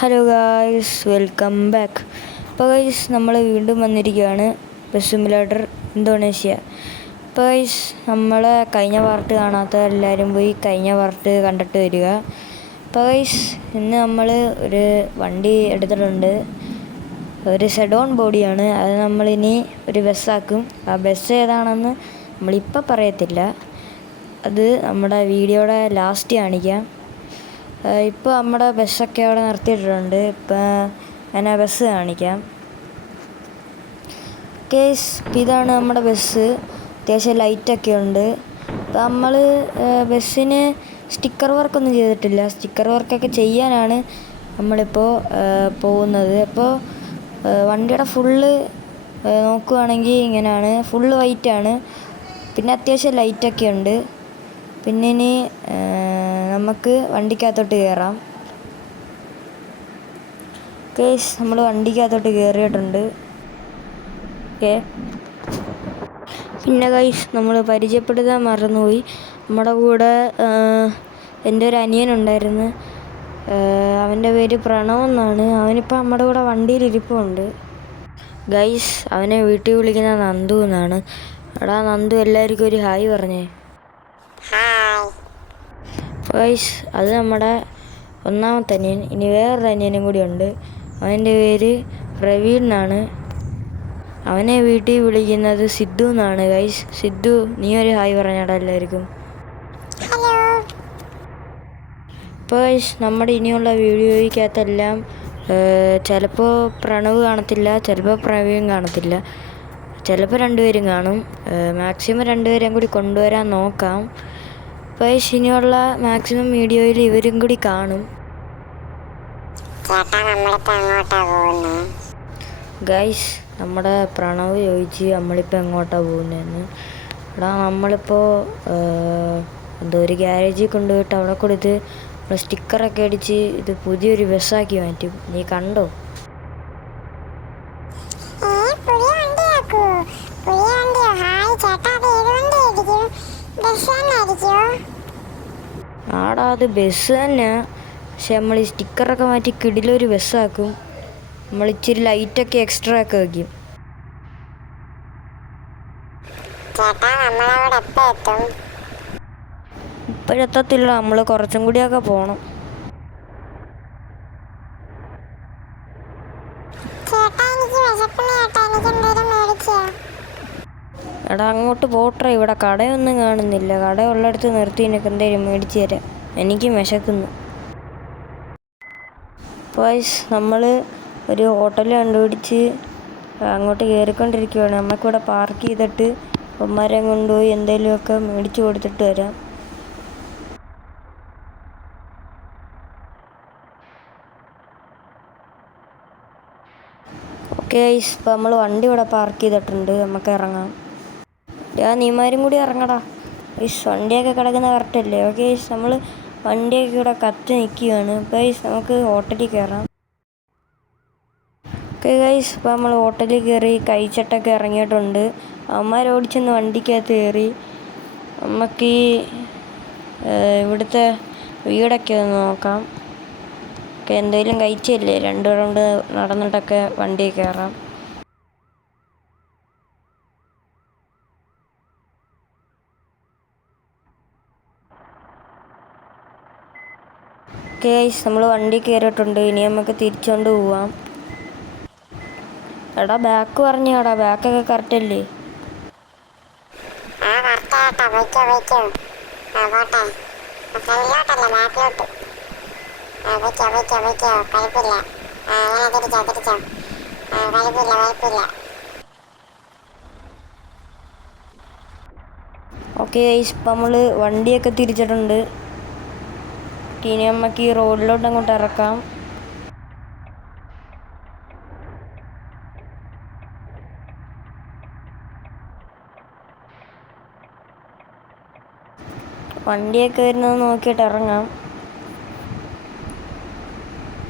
Hello guys, welcome back. അപ്പോൾ guys നമ്മൾ വീണ്ടും വന്നിരിക്കുകയാണ് ബസ് സിമുലേറ്റർ ഇന്തോനേഷ്യ. അപ്പോൾ ഗൈസ് നമ്മൾ കഴിഞ്ഞ പാർട്ട് കാണാത്ത എല്ലാവരും പോയി കഴിഞ്ഞ പാർട്ട് കണ്ടിട്ട് വരിക. അപ്പോൾ ഗൈസ് ഇന്ന് നമ്മൾ ഒരു വണ്ടി എടുത്തിട്ടുണ്ട്. ഒരു സെഡോൺ ബോഡിയാണ്. അത് നമ്മളിനി ഒരു ബസ്സാക്കും. ആ ബസ് ഏതാണെന്ന് നമ്മളിപ്പോൾ പറയത്തില്ല, അത് നമ്മുടെ വീഡിയോയുടെ ലാസ്റ്റ് കാണിക്കാം. ഇപ്പോൾ നമ്മുടെ ബസ്സൊക്കെ അവിടെ നിർത്തിയിട്ടുണ്ട്. ഇപ്പം ഞാൻ ആ ബസ് കാണിക്കാം. കേസ് ഇതാണ് നമ്മുടെ ബസ്. അത്യാവശ്യം ലൈറ്റൊക്കെ ഉണ്ട്. ഇപ്പം നമ്മൾ ബസ്സിന് സ്റ്റിക്കർ വർക്കൊന്നും ചെയ്തിട്ടില്ല. സ്റ്റിക്കർ വർക്കൊക്കെ ചെയ്യാനാണ് നമ്മളിപ്പോൾ പോകുന്നത്. അപ്പോൾ വണ്ടിയുടെ ഫുള്ള് നോക്കുകയാണെങ്കിൽ ഇങ്ങനെയാണ്, ഫുള്ള് വൈറ്റാണ്. പിന്നെ അത്യാവശ്യം ലൈറ്റൊക്കെ ഉണ്ട്. പിന്നെ ഇനി നമുക്ക് വണ്ടിക്കകത്തോട്ട് കയറാം. കേസ് നമ്മൾ വണ്ടിക്കകത്തോട്ട് കയറിയിട്ടുണ്ട്. ഓക്കെ, പിന്നെ ഗൈസ് നമ്മൾ പരിചയപ്പെടുത്താൻ മറന്നുപോയി. നമ്മുടെ കൂടെ എൻ്റെ ഒരു അനിയനുണ്ടായിരുന്നു. അവൻ്റെ പേര് പ്രണവ് എന്നാണ്. അവനിപ്പോൾ നമ്മുടെ കൂടെ വണ്ടിയിൽ ഇരിപ്പുണ്ട്. ഗൈസ് അവനെ വീട്ടിൽ വിളിക്കുന്ന നന്ദു എന്നാണ്. എടാ നന്ദു, എല്ലാവർക്കും ഒരു ഹായ് പറഞ്ഞേ. ഗൈസ് അത് നമ്മുടെ ഒന്നാമത്തെ അനിയൻ. ഇനി വേറൊരു അനിയനും കൂടി ഉണ്ട്. അവൻ്റെ പേര് പ്രവീൺ എന്നാണ്. അവനെ വീട്ടിൽ വിളിക്കുന്നത് സിദ്ധു എന്നാണ്. ഗൈസ് സിദ്ധു, നീ ഒരു ഹായ് പറഞ്ഞാടാ എല്ലാവർക്കും. ഇപ്പോൾ ഗൈസ് നമ്മുടെ ഇനിയുള്ള വീഡിയോയ്ക്കകത്തെല്ലാം ചിലപ്പോൾ പ്രണവ് കാണത്തില്ല, ചിലപ്പോൾ പ്രവീൺ കാണത്തില്ല, ചിലപ്പോൾ രണ്ടുപേരും കാണും. മാക്സിമം രണ്ടുപേരെയും കൂടി കൊണ്ടുവരാൻ നോക്കാം. അപ്പോൾ ഇനിയുള്ള മാക്സിമം വീഡിയോയിൽ ഇവരും കൂടി കാണും. ഗൈസ് നമ്മുടെ പ്രണവ് ചോദിച്ച് നമ്മളിപ്പോൾ എങ്ങോട്ടാണ് പോകുന്നതെന്ന്. എടാ നമ്മളിപ്പോൾ എന്തോ ഒരു ഗ്യാരേജിൽ കൊണ്ടുപോയിട്ട് അവിടെ കൊടുത്ത് നമ്മൾ സ്റ്റിക്കറൊക്കെ അടിച്ച് ഇത് പുതിയൊരു ബസ്സാക്കി മാറ്റും. നീ കണ്ടോ? ആടാ അത് ബസ് തന്നെയാ, പക്ഷെ നമ്മൾ ഈ സ്റ്റിക്കറൊക്കെ മാറ്റി കിടിലൊരു ബസ്സാക്കും. നമ്മൾ ഇച്ചിരി ലൈറ്റൊക്കെ എക്സ്ട്രാ ഒക്കെ വയ്ക്കും. ഇപ്പോഴെത്തത്തില്ല, നമ്മൾ കുറച്ചും കൂടിയൊക്കെ പോകണം. എടാ അങ്ങോട്ട് പോട്ടെ, ഇവിടെ കടയൊന്നും കാണുന്നില്ല. കട ഉള്ളിടത്ത് നിർത്തി എനിക്ക് എന്തെങ്കിലും മേടിച്ച് തരാം, എനിക്ക് വിശക്കുന്നു. ബോയ്സ് നമ്മൾ ഒരു ഹോട്ടൽ കണ്ടുപിടിച്ച് അങ്ങോട്ട് കയറിക്കൊണ്ടിരിക്കുകയാണ്. നമുക്കിവിടെ പാർക്ക് ചെയ്തിട്ട് ഉമ്മാരെ കൊണ്ടുപോയി എന്തെങ്കിലുമൊക്കെ മേടിച്ച് കൊടുത്തിട്ട് വരാം. ഓക്കെ ഗൈസ്, ഇപ്പോൾ നമ്മൾ വണ്ടി ഇവിടെ പാർക്ക് ചെയ്തിട്ടുണ്ട്. നമുക്ക് ഇറങ്ങാം. നീമാരും കൂടി ഇറങ്ങടാ. ഗൈസ് വണ്ടിയൊക്കെ കിടക്കുന്ന കറക്റ്റല്ലേ? ഓക്കെ ഗൈസ്, നമ്മൾ വണ്ടിയൊക്കെ ഇവിടെ കത്തി നിൽക്കുകയാണ്. ഗൈസ് നമുക്ക് ഹോട്ടലിൽ കയറാം. ഓക്കെ ഗൈസ്, ഇപ്പോൾ നമ്മൾ ഹോട്ടലിൽ കയറി കഴിച്ചിട്ടൊക്കെ ഇറങ്ങിയിട്ടുണ്ട്. അമ്മമാർ ഓടിച്ചെന്ന് വണ്ടിക്കകത്ത് കയറി. നമുക്ക് ഈ ഇവിടുത്തെ വീടൊക്കെ ഒന്ന് നോക്കാം. ഓക്കെ, എന്തെങ്കിലും കഴിച്ചില്ലേ? 2 റൗണ്ട് നടന്നിട്ടൊക്കെ വണ്ടിയിൽ കയറാം. ഓക്കെ ഗൈസ്, നമ്മൾ വണ്ടി കയറിയിട്ടുണ്ട്. ഇനി നമുക്ക് തിരിച്ചുകൊണ്ട് പോവാം. എടാ ബാക്ക് പറഞ്ഞാടാ, ബാക്കൊക്കെ കറക്റ്റല്ലേ? ഓക്കെ ഗൈസ്, ഇപ്പം നമ്മൾ വണ്ടിയൊക്കെ തിരിച്ചിട്ടുണ്ട്. ഇനി നമുക്ക് ഈ റോഡിലോട്ട് അങ്ങോട്ട് ഇറക്കാം. വണ്ടിയൊക്കെ വരുന്നത് നോക്കിയിട്ട് ഇറങ്ങാം.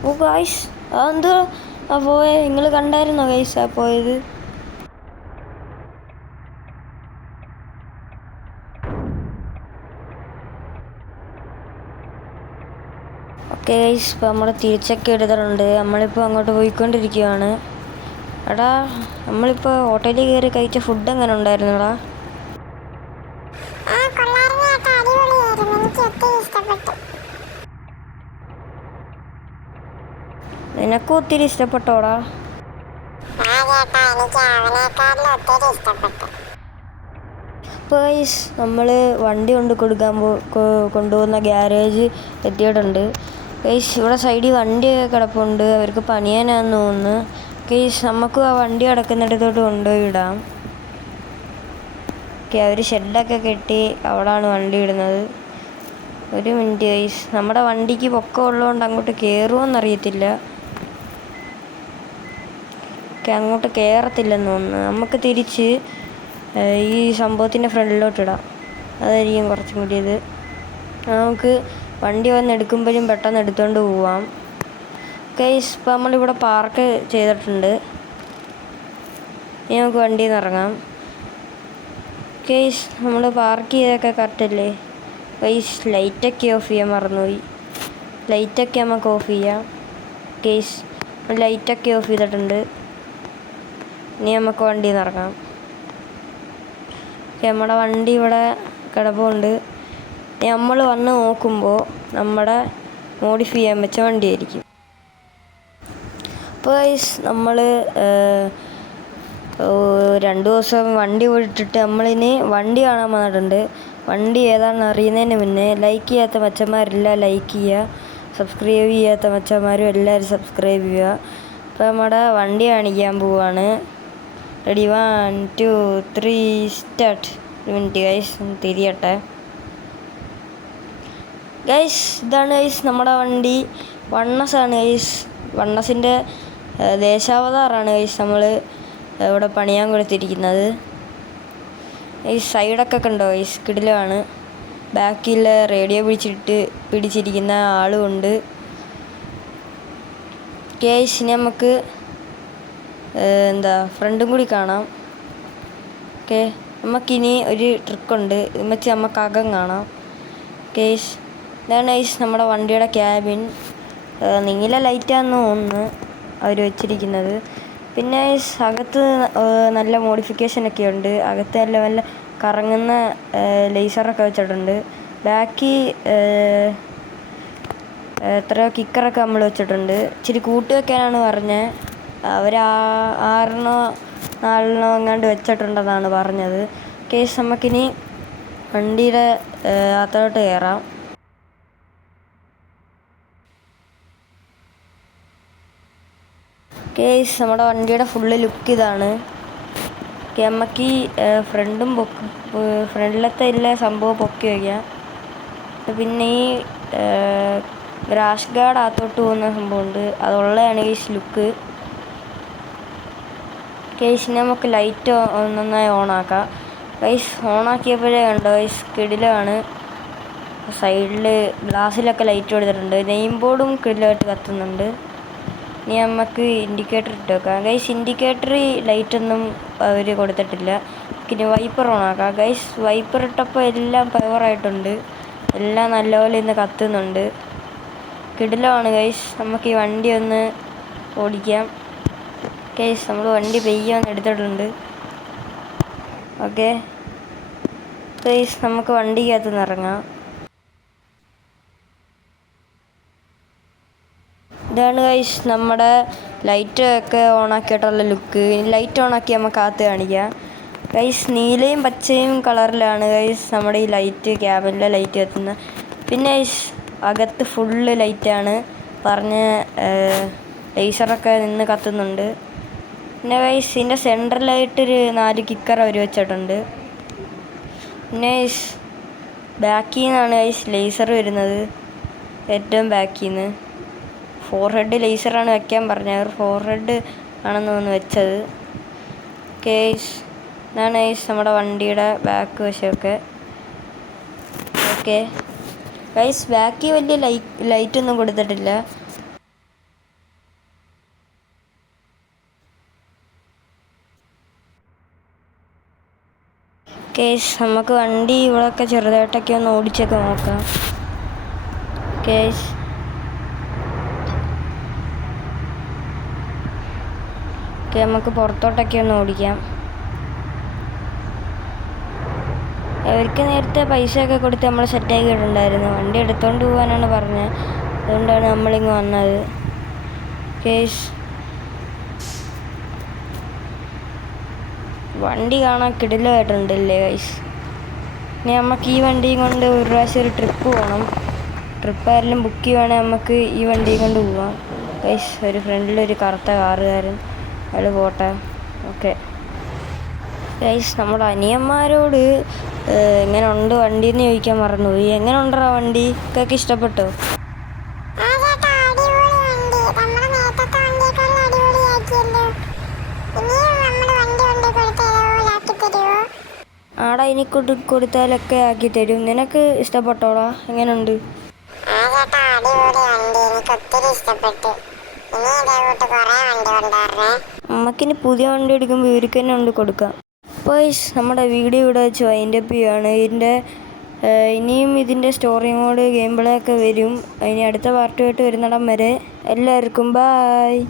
ഓ ഗൈസ്, അതെന്തോ ആ പോയെ, നിങ്ങൾ കണ്ടായിരുന്നോ ഗൈസ് ആ പോയത്? ഗൈസ് ഇപ്പോൾ നമ്മൾ തിരിച്ചൊക്കെ എടുത്തിട്ടുണ്ട്. നമ്മളിപ്പോൾ അങ്ങോട്ട് പോയിക്കൊണ്ടിരിക്കുകയാണ്. എടാ നമ്മളിപ്പോൾ ഹോട്ടലിൽ കയറി കഴിച്ച ഫുഡ് എങ്ങനെ ഉണ്ടായിരുന്നുടാ? നിനക്കും ഒത്തിരി ഇഷ്ടപ്പെട്ടോടാ? ഇപ്പോൾ ഗൈസ് നമ്മൾ വണ്ടി കൊണ്ടുപോകുന്ന ഗ്യാരേജ് എത്തിയിട്ടുണ്ട്. ഗൈസ് ഇവിടെ സൈഡിൽ വണ്ടിയൊക്കെ കിടപ്പുണ്ട്. അവർക്ക് പണിയാനാന്ന് തോന്നുന്നു. ഗൈസ് നമുക്ക് ആ വണ്ടി കിടക്കുന്നിടത്തോട്ട് കൊണ്ടുപോയി ഇടാം. ഓക്കെ, അവർ ഷെഡൊക്കെ കെട്ടി അവിടാണ് വണ്ടി ഇടുന്നത്. ഒരു മിനിറ്റ് ഗൈസ്, നമ്മുടെ വണ്ടിക്ക് പൊക്കം ഉള്ളതുകൊണ്ട് അങ്ങോട്ട് കയറുമോയെന്നറിയത്തില്ല. ഓക്കെ, അങ്ങോട്ട് കയറത്തില്ലെന്ന് തോന്നുന്നു. നമുക്ക് തിരിച്ച് ഈ സംഭവത്തിൻ്റെ ഫ്രണ്ടിലോട്ടിടാം. അതായിരിക്കും കുറച്ചും കൂടി ഇത്. നമുക്ക് വണ്ടി വന്ന് എടുക്കുമ്പോഴും പെട്ടെന്ന് എടുത്തുകൊണ്ട് പോവാം. ഗൈസ് ഇപ്പോൾ നമ്മളിവിടെ പാർക്ക് ചെയ്തിട്ടുണ്ട്. ഇനി നമുക്ക് വണ്ടിയിൽ നിന്ന് ഇറങ്ങാം. ഗൈസ് നമ്മൾ പാർക്ക് ചെയ്തൊക്കെ കറക്റ്റല്ലേ? ഗൈസ് ലൈറ്റൊക്കെ ഓഫ് ചെയ്യാൻ മറന്നുപോയി. ലൈറ്റൊക്കെ നമുക്ക് ഓഫ് ചെയ്യാം. ഗൈസ് ലൈറ്റൊക്കെ ഓഫ് ചെയ്തിട്ടുണ്ട്. ഇനി നമുക്ക് വണ്ടിയിൽ നിന്ന് ഇറങ്ങാം. നമ്മുടെ വണ്ടി ഇവിടെ കിടപ്പുണ്ട്. നമ്മൾ വന്ന് നോക്കുമ്പോൾ നമ്മുടെ മോഡിഫൈ ചെയ്യാൻ വെച്ച വണ്ടിയായിരിക്കും. അപ്പോൾ ഗൈസ് നമ്മൾ 2 ദിവസം വണ്ടി വിട്ടിട്ട് നമ്മളിനി വണ്ടി കാണാൻ വന്നിട്ടുണ്ട്. വണ്ടി ഏതാണെന്ന് അറിയുന്നതിന് മുന്നേ ലൈക്ക് ചെയ്യാത്ത മച്ചന്മാരെല്ലാം ലൈക്ക് ചെയ്യുക, സബ്സ്ക്രൈബ് ചെയ്യാത്ത മച്ചന്മാരും എല്ലാവരും സബ്സ്ക്രൈബ് ചെയ്യുക. അപ്പോൾ നമ്മുടെ വണ്ടി കാണിക്കാൻ പോവാണ്. Ready 1 2 3 start. ഒരു മിനിറ്റ് ഗൈസ്, തിരിയട്ടെ. ഗൈസ് ഇതാണ് ഗൈസ് നമ്മുടെ വണ്ടി. വണ്ണസാണ് ഗൈസ്. വണ്ണസിൻ്റെ ദേശാവതാറാണ് ഗൈസ് നമ്മൾ ഇവിടെ പണിയാൻ കൊടുത്തിരിക്കുന്നത്. ഈ സൈഡൊക്കെ കണ്ടോ ഗൈസ്, കിടിലമാണ്. ബാക്കിൽ റേഡിയോ പിടിച്ചിരിക്കുന്ന ആളുമുണ്ട്. ഗൈസ് നമുക്ക് ഫ്രണ്ടും കൂടി കാണാം. ഓക്കെ, നമുക്കിനി ഒരു ട്രിക്കുണ്ട്. വെച്ച് നമുക്ക് അകം കാണാം. ഗൈസ് ഇതാണ് ഗൈസ് നമ്മുടെ വണ്ടിയുടെ ക്യാബിൻ. നീല ലൈറ്റാണെന്ന് തോന്നുന്നു അവർ വെച്ചിരിക്കുന്നത്. പിന്നെ ഗൈസ് അകത്ത് നല്ല മോഡിഫിക്കേഷനൊക്കെ ഉണ്ട്. അകത്ത് നല്ല കറങ്ങുന്ന ലേസറൊക്കെ വെച്ചിട്ടുണ്ട്. ബാക്കി എത്രയോ കിക്കറൊക്കെ നമ്മൾ വെച്ചിട്ടുണ്ട്. ഇച്ചിരി കൂട്ടി വെക്കാനാണ് പറഞ്ഞത്. അവർ 6 4 എങ്ങാണ്ട് വെച്ചിട്ടുണ്ടെന്നാണ് പറഞ്ഞത്. കേസ് നമുക്കിനി വണ്ടിയുടെ അകത്തോട്ട് കയറാം. കേസ് നമ്മുടെ വണ്ടിയുടെ ഫുള്ള് ലുക്ക് ഇതാണ്. നമുക്ക് ഈ ഫ്രണ്ടിലത്തെ എല്ലാ സംഭവം പൊക്കി വയ്ക്കാം. പിന്നെ ഈ റാഷ് ഗാർഡ് അകത്തോട്ട് പോകുന്ന സംഭവമുണ്ട്, അതുള്ളതാണ് ഈ ലുക്ക്. കേസിന് നമുക്ക് ലൈറ്റ് നന്നായി ഓണാക്കാം. ഗൈസ് ഓണാക്കിയപ്പോഴേ കണ്ടോ ഗൈസ്, കിടിലാണ്. സൈഡിൽ ഗ്ലാസ്സിലൊക്കെ ലൈറ്റ് കൊടുത്തിട്ടുണ്ട്. നെയിം ബോർഡും കിടിലായിട്ട് കത്തുന്നുണ്ട്. ഇനി നമുക്ക് ഇൻഡിക്കേറ്റർ ഇട്ട് വെക്കാം. ഗൈസ് ഇൻഡിക്കേറ്റർ ലൈറ്റൊന്നും അവർ കൊടുത്തിട്ടില്ല. പിന്നെ വൈപ്പർ ഓണാക്കാം. ഗൈസ് വൈപ്പർ ഇട്ടപ്പോൾ എല്ലാം പവറായിട്ടുണ്ട്. എല്ലാം നല്ലപോലെ ഇന്ന് കത്തുന്നുണ്ട്. കിടിലമാണ് ഗൈസ്. നമുക്ക് ഈ വണ്ടി ഒന്ന് ഓടിക്കാം. ഗൈസ് നമ്മൾ വണ്ടി പെയ്യാന്ന് എടുത്തിട്ടുണ്ട്. ഓക്കെ ഗൈസ് നമുക്ക് വണ്ടിക്കകത്ത് നിന്ന് ഇറങ്ങാം. ഇതാണ് ഗൈസ് നമ്മുടെ ലൈറ്റ് ഒക്കെ ഓണാക്കിയിട്ടുള്ള ലുക്ക്. ലൈറ്റ് ഓണാക്കി നമുക്ക് അകത്ത് കാണിക്കാം. ഗൈസ് നീലയും പച്ചയും കളറിലാണ് ഗൈസ് നമ്മുടെ ഈ ലൈറ്റ്, ക്യാബിനിലെ ലൈറ്റ് കത്തുന്നത്. പിന്നെ ഗൈസ് അകത്ത് ഫുള്ള് ലൈറ്റാണ്. ലേസറൊക്കെ നിന്ന് കത്തുന്നുണ്ട്. പിന്നെ ഗൈസ് ഇതിൻ്റെ സെൻട്രലായിട്ടൊരു 4 കിക്കർ അവർ വെച്ചിട്ടുണ്ട്. പിന്നെ ഗൈസ് ബാക്കിൽ നിന്നാണ് ഗൈസ് ലേസർ വരുന്നത്. ഏറ്റവും ബാക്കിൽ നിന്ന് 4 ഹെഡ് ലേസറാണ് വെക്കാൻ പറഞ്ഞത്. അവർ 4 ഹെഡ് ആണെന്ന് തോന്നുന്നു വെച്ചത്. ഗൈസ് ഇതാണ് ഗൈസ് നമ്മുടെ വണ്ടിയുടെ ബാക്ക് വശമൊക്കെ. ഓക്കെ ഗൈസ് ബാക്കിൽ വലിയ ലൈറ്റൊന്നും കൊടുത്തിട്ടില്ല. കേസ് നമുക്ക് വണ്ടി ഇവിടെയൊക്കെ ചെറുതായിട്ടൊക്കെ ഒന്ന് ഓടിച്ചൊക്കെ നോക്കാം. കേസ് ഓക്കെ, നമുക്ക് പുറത്തോട്ടൊക്കെ ഒന്ന് ഓടിക്കാം. അവർക്ക് നേരത്തെ പൈസയൊക്കെ കൊടുത്ത് നമ്മൾ സെറ്റാക്കിയിട്ടുണ്ടായിരുന്നു. വണ്ടി എടുത്തുകൊണ്ട് പോകാനാണ് പറഞ്ഞത്, അതുകൊണ്ടാണ് നമ്മളിങ്ങ് വന്നത്. കേസ് വണ്ടി കാണാൻ കിടിലമായിട്ടുണ്ടല്ലേ ഗൈസ്. ഇനി നമുക്ക് ഈ വണ്ടിയും കൊണ്ട് ഒരു പ്രാവശ്യം ഒരു ട്രിപ്പ് പോകണം. ട്രിപ്പ് ആരെങ്കിലും ബുക്ക് ചെയ്യുവാണെങ്കിൽ നമുക്ക് ഈ വണ്ടിയും കൊണ്ട് പോവാം ഗൈസ്. ഒരു ഫ്രണ്ടിലൊരു കറുത്ത കാറുകാരൻ, അയാൾ പോട്ടെ. ഓക്കെ ഗൈസ്, നമ്മുടെ അനിയന്മാരോട് എങ്ങനെ ഉണ്ട് വണ്ടി എന്ന് ചോദിക്കാൻ മറന്നുപോയി. എങ്ങനെ ഉണ്ടോ വണ്ടി? ഒക്കെ ഇഷ്ടപ്പെട്ടോ? ആടാ, ഇനി കൊടുത്താലൊക്കെ ആക്കി തരും. നിനക്ക് ഇഷ്ടപ്പെട്ടോടാ? എങ്ങനെയുണ്ട്? നമുക്കിനി പുതിയ വണ്ടി എടുക്കുമ്പോൾ ഇവർക്ക് തന്നെ കൊണ്ട് കൊടുക്കാം. അപ്പോൾ നമ്മുടെ വീഡിയോ ഇവിടെ വെച്ച് വൈൻഡപ്പ് ചെയ്യുകയാണ്. ഇനിയും ഇതിൻ്റെ സ്റ്റോറി മോഡ് ഗെയിം പ്ലേ ഒക്കെ വരും. ഇനി അടുത്ത പാർട്ടുമായിട്ട് വരുന്നിടം വരെ എല്ലാവർക്കും ബായ്.